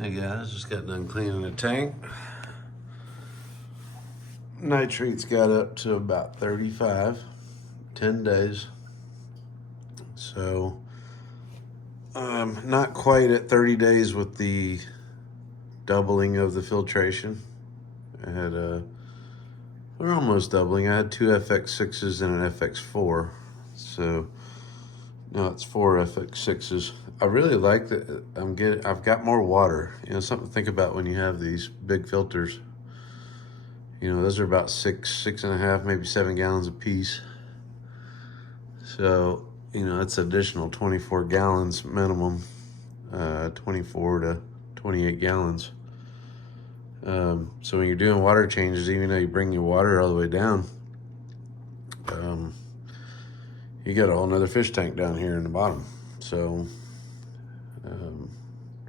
Hey guys, just got done cleaning the tank. Nitrate's got up to about 35, 10 days. So, not quite at 30 days with the doubling of the filtration. I had we're almost doubling. I had 2 FX6s and an FX4. So now it's 4 FX6s. I really like that. I've got more water. You know, something to think about when you have these big filters. You know, those are about 6.5, maybe 7 gallons a piece. So, you know, that's additional 24 gallons minimum, 24 to 28 gallons. So when you're doing water changes, even though you bring your water all the way down, you got a whole nother fish tank down here in the bottom. So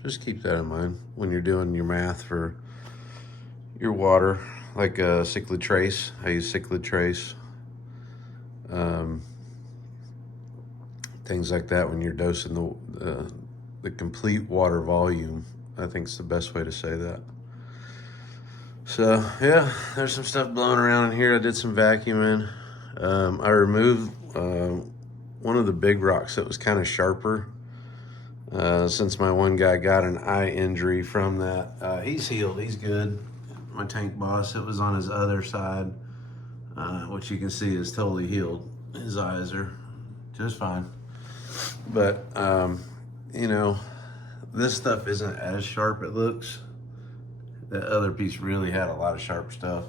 just keep that in mind when you're doing your math for your water, like cichlid trace. I use cichlid trace. Things like that when you're dosing the complete water volume, I think is the best way to say that. So yeah, there's some stuff blowing around in here. I did some vacuuming. I removed one of the big rocks that was kind of sharper. Since my one guy got an eye injury from that. He's healed, he's good. My tank boss, it was on his other side, which you can see is totally healed. His eyes are just fine. But, you know, this stuff isn't as sharp it looks. That other piece really had a lot of sharp stuff.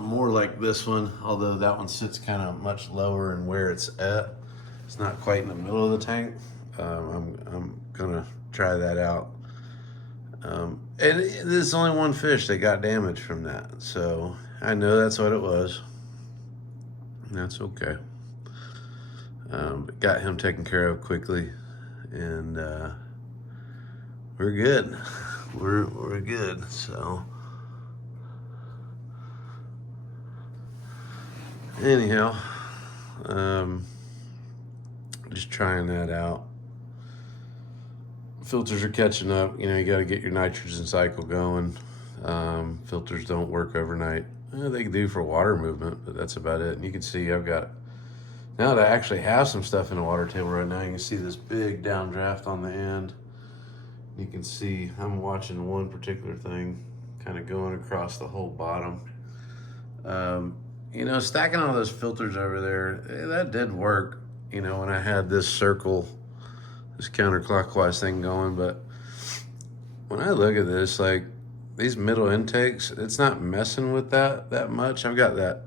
More like this one, although that one sits kind of much lower in where it's at. It's not quite in the middle of the tank. I'm gonna try that out. And there's only one fish that got damaged from that. So I know that's what it was. That's okay. But got him taken care of quickly, and we're good. We're good. So anyhow, just trying that out. Filters are catching up. You know, you got to get your nitrogen cycle going. Filters don't work overnight. They do for water movement, but that's about it. And you can see I've got, now that I actually have some stuff in the water table right now, you can see this big downdraft on the end. You can see I'm watching one particular thing kind of going across the whole bottom. You know, stacking all those filters over there, that did work, you know, when I had this circle, this counterclockwise thing going. But when I look at this, like these middle intakes, it's not messing with that much. I've got that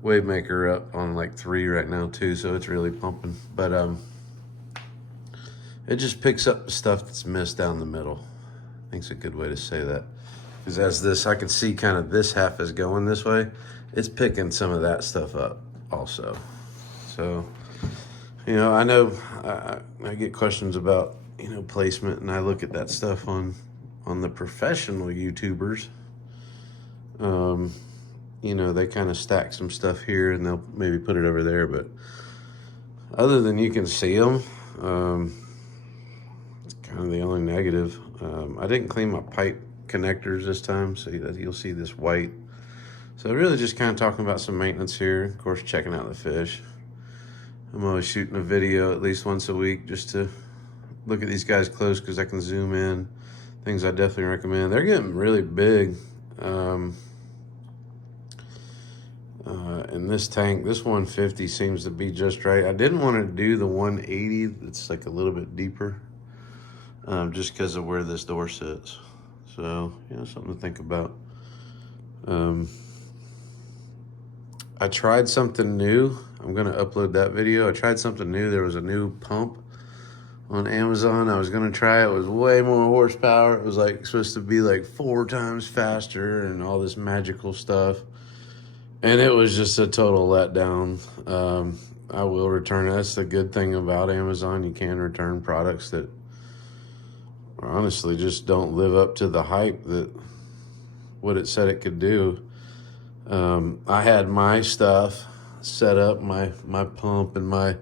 wave maker up on like 3 right now too, so it's really pumping. But it just picks up the stuff that's missed down the middle. I think it's a good way to say that. Because as this, I can see kind of this half is going this way. It's picking some of that stuff up also. So, you know, I know I get questions about, you know, placement, and I look at that stuff on the professional YouTubers. You know, they kind of stack some stuff here and they'll maybe put it over there, but other than you can see them, it's kind of the only negative. I didn't clean my pipe connectors this time, so you'll see this white. So really just kind of talking about some maintenance here. Of course, checking out the fish. I'm always shooting a video at least once a week just to look at these guys close because I can zoom in. Things I definitely recommend. They're getting really big. In this tank, this 150 seems to be just right. I didn't want to do the 180. It's like a little bit deeper, just because of where this door sits. So, you know, something to think about. I tried something new. I'm going to upload that video. I tried something new. There was a new pump on Amazon. I was going to try it. It was way more horsepower. It was like supposed to be like 4 times faster and all this magical stuff. And it was just a total letdown. I will return it. That's the good thing about Amazon. You can return products that honestly just don't live up to the hype that what it said it could do. I had my stuff set up, my pump and my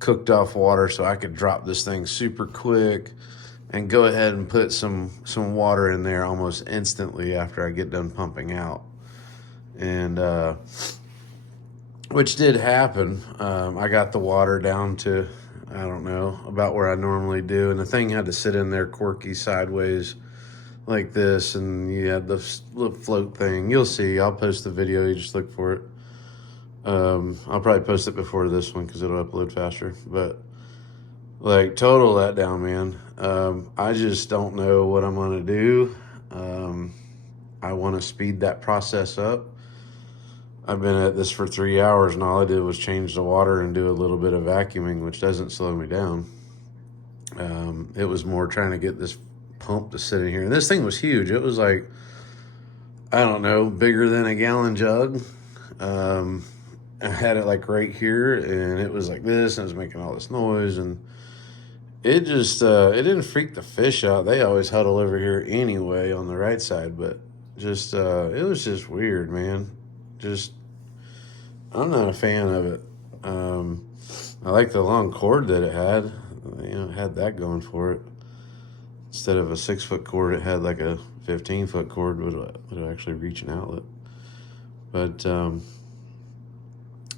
cooked off water, so I could drop this thing super quick and go ahead and put some water in there almost instantly after I get done pumping out. And which did happen. I got the water down to, I don't know, about where I normally do, and the thing had to sit in there quirky sideways like this, and you had the little float thing. You'll see. I'll post the video. You just look for it. I'll probably post it before this one because it'll upload faster. But like, total letdown, man. I just don't know what I'm gonna do. I want to speed that process up. I've been at this for 3 hours, and all I did was change the water and do a little bit of vacuuming, which doesn't slow me down. It was more trying to get this pump to sit in here. And this thing was huge. It was like, I don't know, bigger than a gallon jug. I had it like right here, and it was like this, and it was making all this noise, and it just, it didn't freak the fish out. They always huddle over here anyway on the right side, but just, it was just weird, man. Just, I'm not a fan of it. I like the long cord that it had. You know, it had that going for it. Instead of a 6-foot cord, it had like a 15-foot cord would actually reach an outlet. But I'm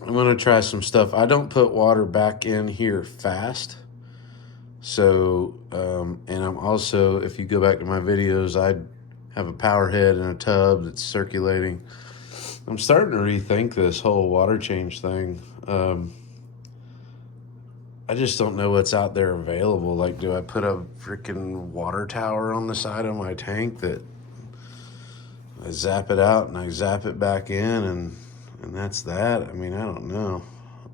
gonna try some stuff. I don't put water back in here fast. So, and I'm also, if you go back to my videos, I have a power head and a tub that's circulating. I'm starting to rethink this whole water change thing. I just don't know what's out there available. Like, do I put a freaking water tower on the side of my tank that I zap it out and I zap it back in, and that's that? I mean, I don't know.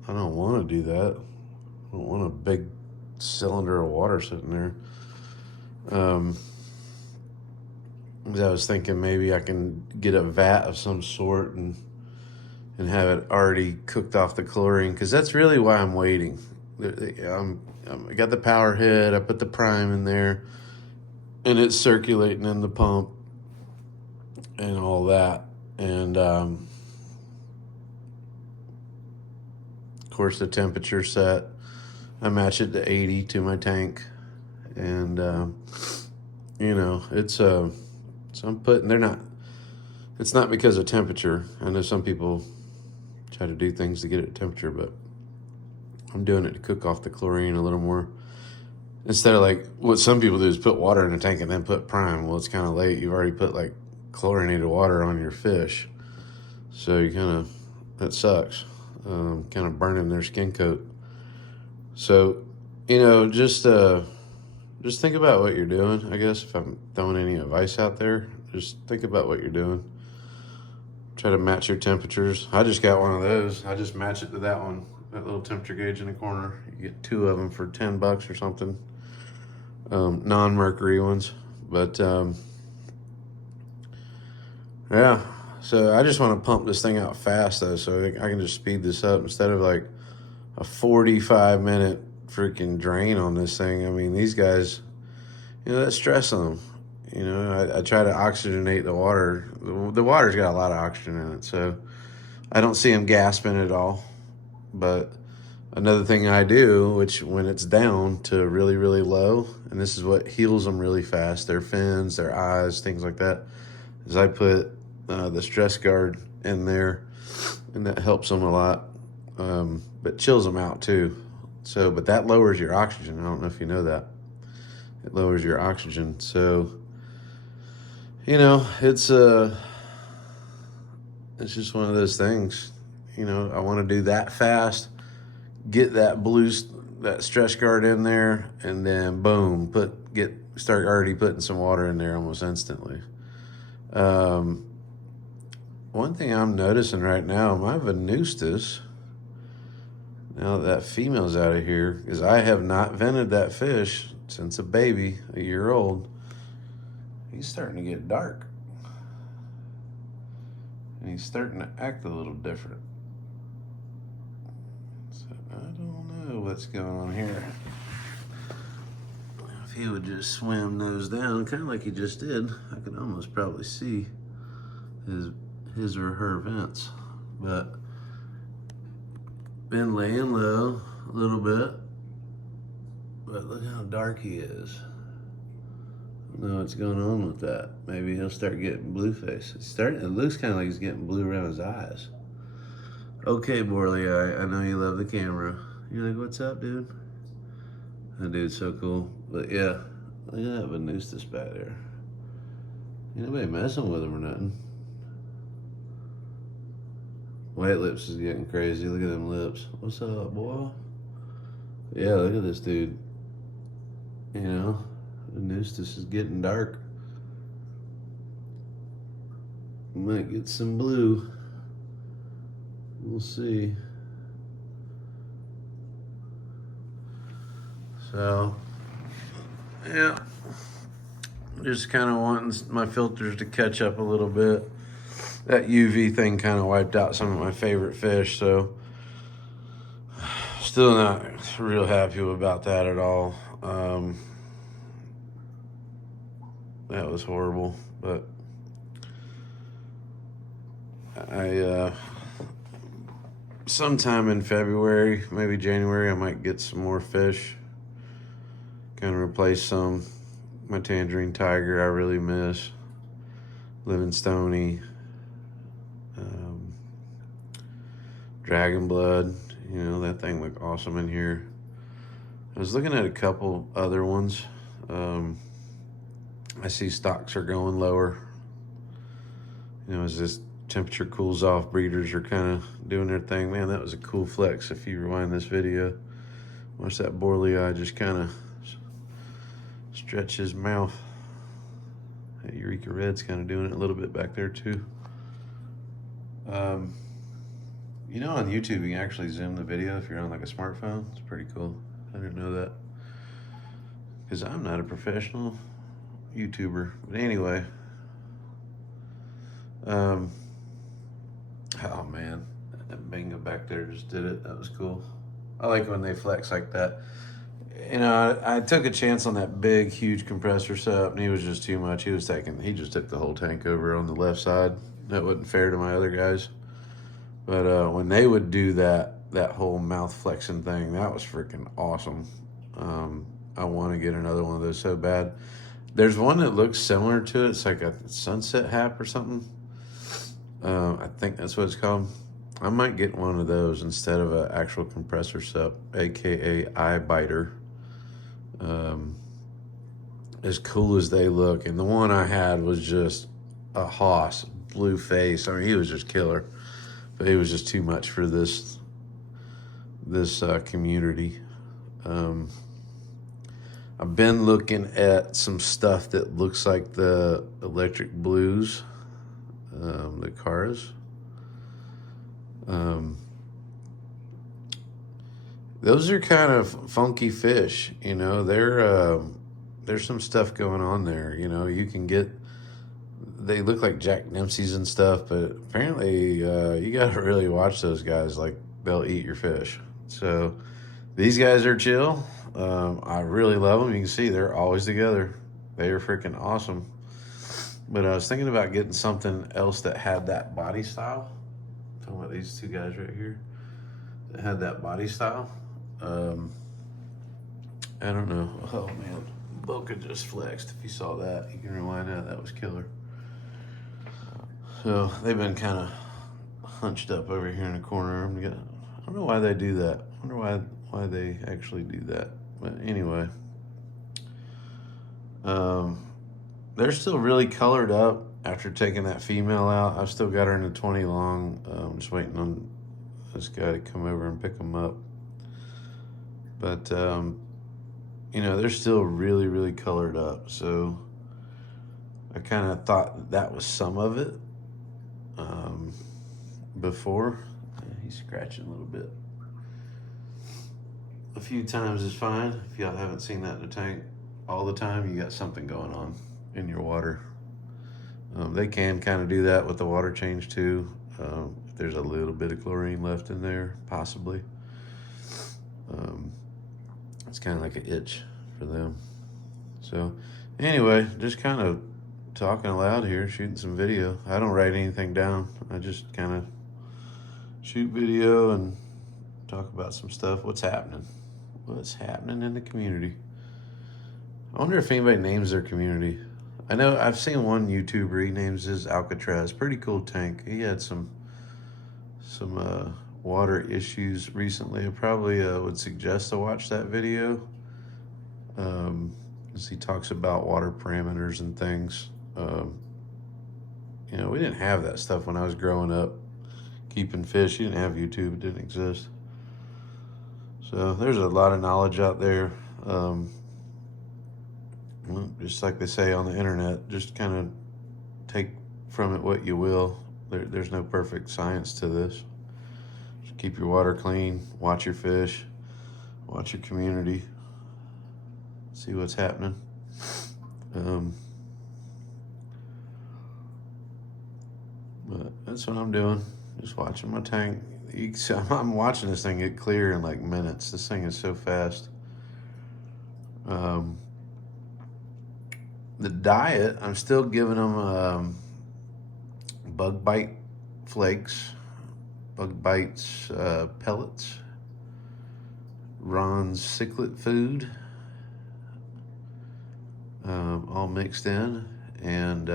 I don't want to do that. I don't want a big cylinder of water sitting there. I was thinking maybe I can get a vat of some sort and have it already cooked off the chlorine, because that's really why I'm waiting. I got the power head, I put the prime in there, and it's circulating in the pump and all that. And of course the temperature set, I match it to 80 to my tank, and you know, it's so I'm putting, it's not because of temperature. I know some people try to do things to get it to temperature, but I'm doing it to cook off the chlorine a little more. Instead of like what some people do is put water in a tank and then put prime. Well, it's kind of late. You've already put like chlorinated water on your fish. So you that sucks. Kind of burning their skin coat. So, you know, just think about what you're doing. I guess if I'm throwing any advice out there, just think about what you're doing. Try to match your temperatures. I just got one of those. I just match it to that one, that little temperature gauge in the corner. You get 2 of them for $10 or something. Non-mercury ones. But yeah, so I just want to pump this thing out fast though, so I can just speed this up instead of like a 45-minute freaking drain on this thing. I mean, these guys, you know, that's stress on them. You know, I try to oxygenate the water. The water's got a lot of oxygen in it, so I don't see them gasping at all. But another thing I do, which when it's down to really, really low, and this is what heals them really fast, their fins, their eyes, things like that, is I put the stress guard in there, and that helps them a lot, but chills them out too. So, but that lowers your oxygen. I don't know if you know that. It lowers your oxygen. So, you know, it's just one of those things. You know, I want to do that fast, get that that stress guard in there, and then boom, start already putting some water in there almost instantly. One thing I'm noticing right now, my Venustus, now that female's out of here, is I have not vented that fish since a baby, a year old. He's starting to get dark. And he's starting to act a little different. So I don't know what's going on here. If he would just swim nose down, kind of like he just did, I could almost probably see his or her vents. But been laying low a little bit. But look how dark he is. know what's going on with that. Maybe he'll start getting blue face. It looks kind of like he's getting blue around his eyes. Okay, Borley, I know you love the camera. You're like, what's up, dude? That dude's so cool. But yeah, look at that Venustus back there. Ain't nobody messing with him or nothing. White lips is getting crazy. Look at them lips. What's up, boy? Yeah, look at this dude. You know, Venustus is getting dark. We might get some blue. We'll see. So, yeah, just kind of wanting my filters to catch up a little bit. That UV thing kind of wiped out some of my favorite fish, so still not real happy about that at all. That was horrible, but sometime in February, maybe January, I might get some more fish. Kind of replace some. My tangerine tiger I really miss. Livingstone-y. Dragon blood. You know, that thing looked awesome in here. I was looking at a couple other ones. I see stocks are going lower. You know, as this temperature cools off, breeders are kind of doing their thing. Man, that was a cool flex. If you rewind this video, watch that Borley eye just kind of stretch his mouth. That Eureka Red's kind of doing it a little bit back there too. You know, on YouTube, you can actually zoom the video if you're on like a smartphone. It's pretty cool. I didn't know that. Because I'm not a professional YouTuber. But anyway. Oh man. That bingo back there just did it. That was cool. I like when they flex like that. You know, I took a chance on that big, huge compressor setup, and he was just too much. He just took the whole tank over on the left side. That wasn't fair to my other guys. But when they would do that whole mouth flexing thing, that was freaking awesome. I want to get another one of those so bad. There's one that looks similar to it. It's like a sunset hap or something. I think that's what it's called. I might get one of those instead of an actual compressor sup, aka eye biter. As cool as they look, and the one I had was just a hoss, blue face. I mean, he was just killer, but he was just too much for this community. I've been looking at some stuff that looks like the electric blues, the cars. Those are kind of funky fish, you know. There's some stuff going on there, you know. You can get, they look like Jack Dempsey's and stuff, but apparently you gotta really watch those guys. Like, they'll eat your fish. So these guys are chill. I really love them. You can see they're always together. They are freaking awesome. But I was thinking about getting something else that had that body style. I'm talking about these two guys right here that had that body style. I don't know. Oh man, Boca just flexed. If you saw that, you can rewind that. That was killer. So they've been kind of hunched up over here in the corner. I don't know why they do that. I wonder why they actually do that. But anyway, they're still really colored up after taking that female out. I've still got her in the 20 long. I'm just waiting on this guy to come over and pick them up. But, you know, they're still really, really colored up. So I kind of thought that was some of it before. He's scratching a little bit. A few times is fine. If y'all haven't seen that in the tank all the time, you got something going on in your water. They can kind of do that with the water change too. If there's a little bit of chlorine left in there, possibly. It's kind of like an itch for them. So anyway, just kind of talking aloud here, shooting some video. I don't write anything down. I just kind of shoot video and talk about some stuff. What's happening in the community. I wonder if anybody names their community. I know I've seen one YouTuber, he names his Alcatraz. Pretty cool tank. He had some water issues recently. I probably would suggest to watch that video, as he talks about water parameters and things. You know, we didn't have that stuff when I was growing up, keeping fish. You didn't have YouTube, it didn't exist. So there's a lot of knowledge out there. Well, just like they say on the internet, just kind of take from it what you will. There's no perfect science to this. Just keep your water clean, watch your fish, watch your community, see what's happening. But that's what I'm doing, just watching my tank. I'm watching this thing get clear in like minutes. This thing is so fast. The diet, I'm still giving them bug bite flakes, bug bites pellets, Ron's cichlid food, all mixed in, and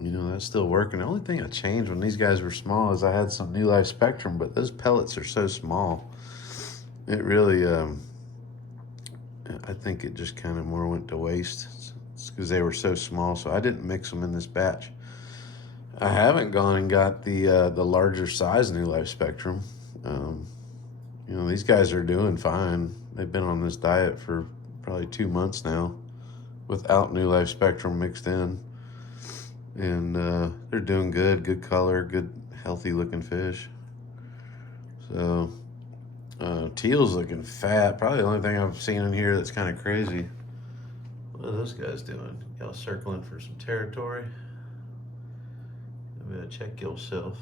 you know, that's still working. The only thing I changed when these guys were small is I had some New Life Spectrum, but those pellets are so small, it really I think it just kind of more went to waste. It's because they were so small, so I didn't mix them in this batch. I haven't gone and got the larger size New Life Spectrum. You know, these guys are doing fine. They've been on this diet for probably 2 months now without New Life Spectrum mixed in. And they're doing good color, good healthy looking fish. So teal's looking fat. Probably the only thing I've seen in here that's kind of crazy. What are those guys doing? Y'all circling for some territory? You better check yourself.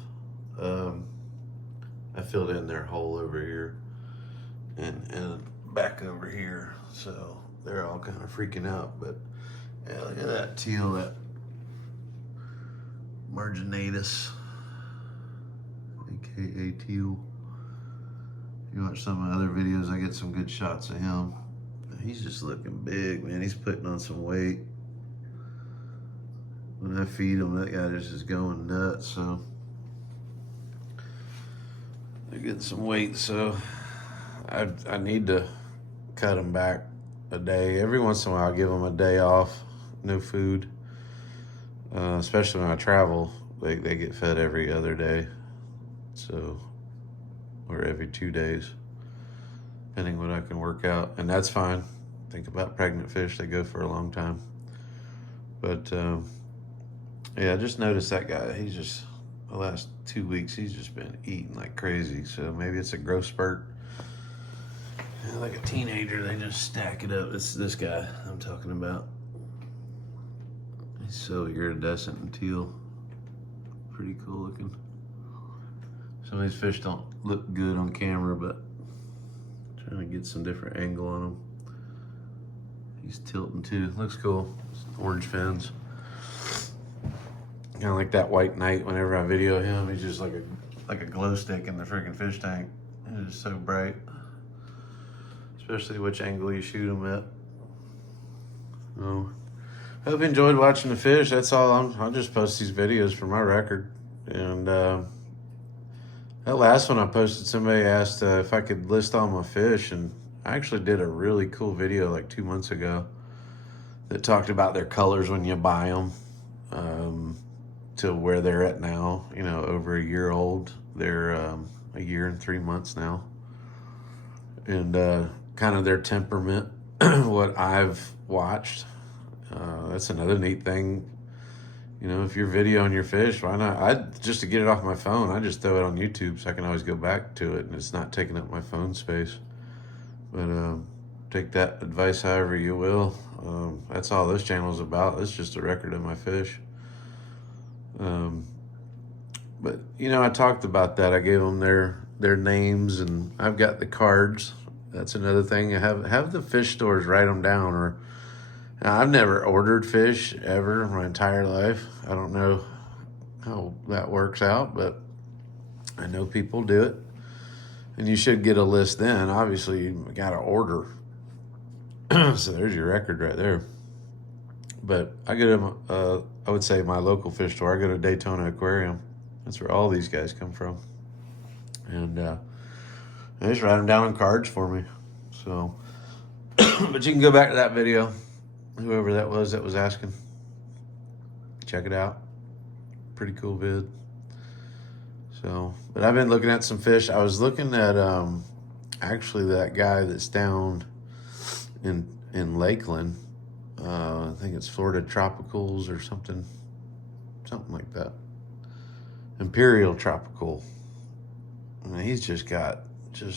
I filled in their hole over here and back over here, so they're all kind of freaking out. But yeah, look at that teal, that marginatus, aka teal. If you watch some of my other videos, I get some good shots of him. He's just looking big, man. He's putting on some weight. When I feed him, that guy just is going nuts. So they're getting some weight. So I need to cut them back a day. Every once in a while, I give them a day off, no food. Especially when I travel, they get fed every other day. So, or every 2 days, depending what I can work out, and that's fine. Think about pregnant fish, they go for a long time. But yeah, I just noticed that guy, he's just, the last 2 weeks, he's just been eating like crazy. So maybe it's a growth spurt. Yeah, like a teenager, they just stack it up. It's this guy I'm talking about. He's so iridescent and teal. Pretty cool looking. Some of these fish don't look good on camera, but I'm trying to get some different angle on him. He's tilting too. Looks cool. Orange fins. Kind of like that white knight. Whenever I video him, he's just like a glow stick in the freaking fish tank. It is so bright. Especially which angle you shoot him at. Oh. I hope you enjoyed watching the fish. That's all. I'll just post these videos for my record. And that last one I posted, somebody asked if I could list all my fish, and I actually did a really cool video like 2 months ago that talked about their colors when you buy them, to where they're at now. You know, over a year old. They're a year and 3 months now. And kind of their temperament, what I've watched. That's another neat thing. You know, if you're videoing your fish, why not? Just to get it off my phone, I just throw it on YouTube so I can always go back to it and it's not taking up my phone space. But take that advice however you will. That's all this channel is about. It's just a record of my fish. But, you know, I talked about that. I gave them their names, and I've got the cards. That's another thing. Have the fish stores write them down. Or I've never ordered fish ever my entire life. I don't know how that works out, but I know people do it. And you should get a list then. Obviously, you got to order. So there's your record right there. But I go to, I would say my local fish store. I go to Daytona Aquarium. That's where all these guys come from. And they just write them down on cards for me. So, but you can go back to that video, whoever that was asking. Check it out. Pretty cool vid. So, but I've been looking at some fish. I was looking at actually that guy that's down in Lakeland. I think it's Florida Tropicals or something like that. Imperial Tropical. I mean, he's just got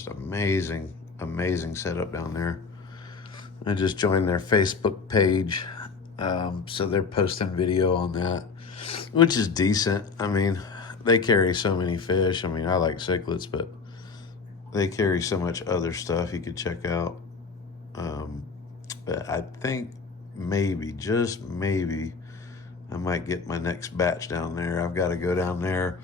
amazing setup down there. I just joined their Facebook page, so they're posting video on that, which is decent. I mean, they carry so many fish. I mean, I like cichlids, but they carry so much other stuff you could check out. But I think maybe, just maybe, I might get my next batch down there. I've got to go down there.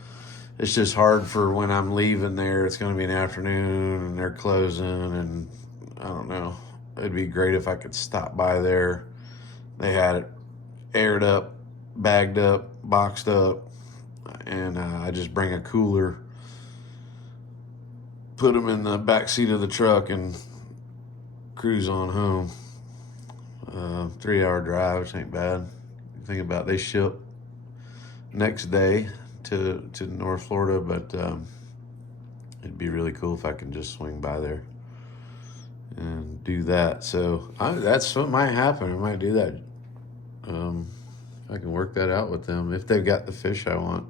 It's just hard for when I'm leaving there. It's going to be an afternoon and they're closing, and I don't know. It'd be great if I could stop by there. They had it aired up, bagged up, boxed up, and I just bring a cooler, put them in the back seat of the truck, and cruise on home. 3-hour drive, which ain't bad. Think about it, they ship next day to North Florida, but it'd be really cool if I can just swing by there and do that. So that's what might happen. I might do that. I can work that out with them if they've got the fish I want.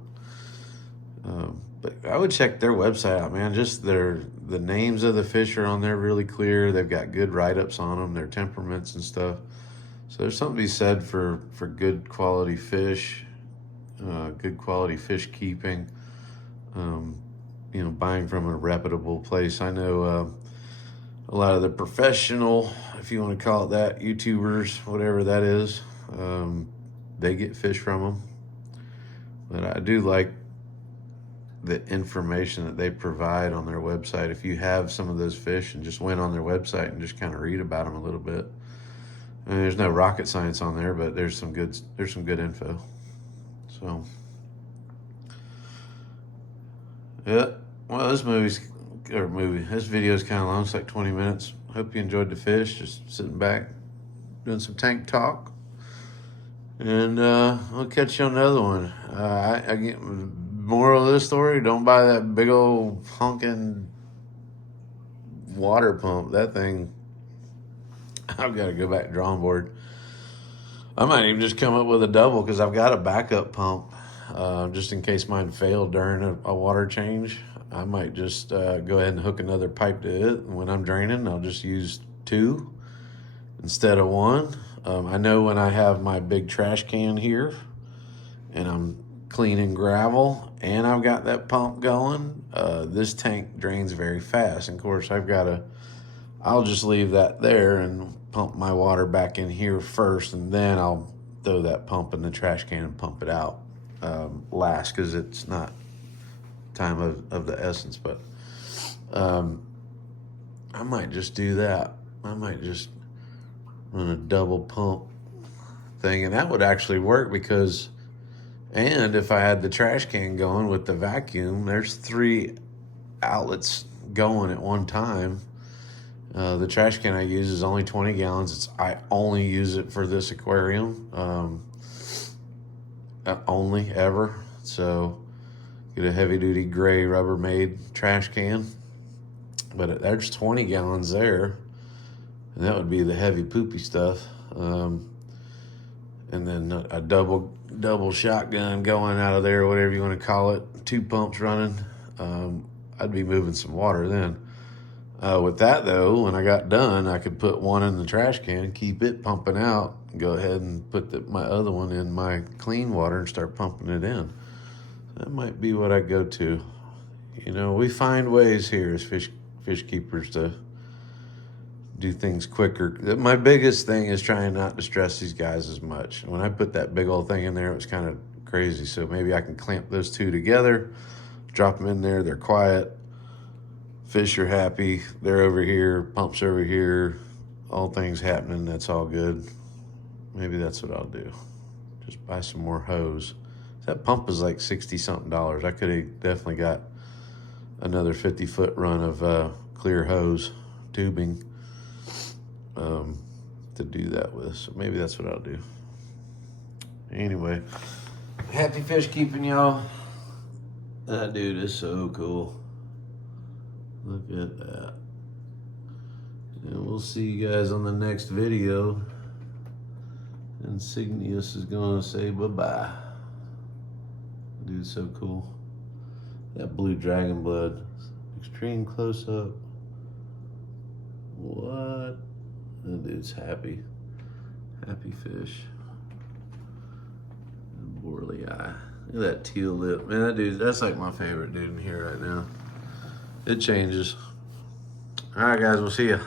But I would check their website out, man. Just the names of the fish are on there really clear. They've got good write-ups on them, their temperaments and stuff. So there's something to be said for good quality fish, good quality fish keeping. You know, buying from a reputable place. I know a lot of the professional, if you want to call it that, YouTubers, whatever that is, they get fish from them. But I do like the information that they provide on their website. If you have some of those fish and just went on their website and just kind of read about them a little bit. I mean, there's no rocket science on there, but there's some good info. So, yeah. Well, this video is kind of long. It's like 20 minutes. Hope you enjoyed the fish. Just sitting back, doing some tank talk. And I'll catch you on another one. I get moral of this story: don't buy that big old honking water pump. That thing, I've got to go back to drawing board. I might even just come up with a double, because I've got a backup pump just in case mine failed during a water change. I might just go ahead and hook another pipe to it. And when I'm draining, I'll just use 2 instead of 1. I know when I have my big trash can here and I'm cleaning gravel and I've got that pump going, this tank drains very fast. And of course, I'll just leave that there and pump my water back in here first, and then I'll throw that pump in the trash can and pump it out last, because it's not time of the essence. But I might just do that. I might just run a double pump thing, and that would actually work, because, and if I had the trash can going with the vacuum, there's 3 outlets going at one time. The trash can I use is only 20 gallons. I only use it for this aquarium, only ever. So get a heavy duty gray Rubbermaid trash can, but there's 20 gallons there, and that would be the heavy poopy stuff. And then a double shotgun going out of there, whatever you want to call it, 2 pumps running. I'd be moving some water then. With that though, when I got done, I could put 1 in the trash can, keep it pumping out, and go ahead and put my other one in my clean water and start pumping it in. That might be what I go to. You know, we find ways here as fish keepers to do things quicker. My biggest thing is trying not to stress these guys as much. When I put that big old thing in there, it was kind of crazy. So maybe I can clamp those 2 together, drop them in there, they're quiet. Fish are happy. They're over here. Pump's over here. all things happening, that's all good. Maybe that's what I'll do. Just buy some more hose. That pump is like 60 something dollars. I could have definitely got another 50-foot run of clear hose tubing to do that with. So maybe that's what I'll do. Anyway, happy fish keeping, y'all. That dude is so cool. Look at that. And we'll see you guys on the next video. Insignius is gonna say bye-bye. Dude's so cool. That blue dragon blood. Extreme close up. What? That dude's happy. Happy fish. And Borley eye. Look at that teal lip. Man, that dude, that's like my favorite dude in here right now. It changes. All right, guys, we'll see ya.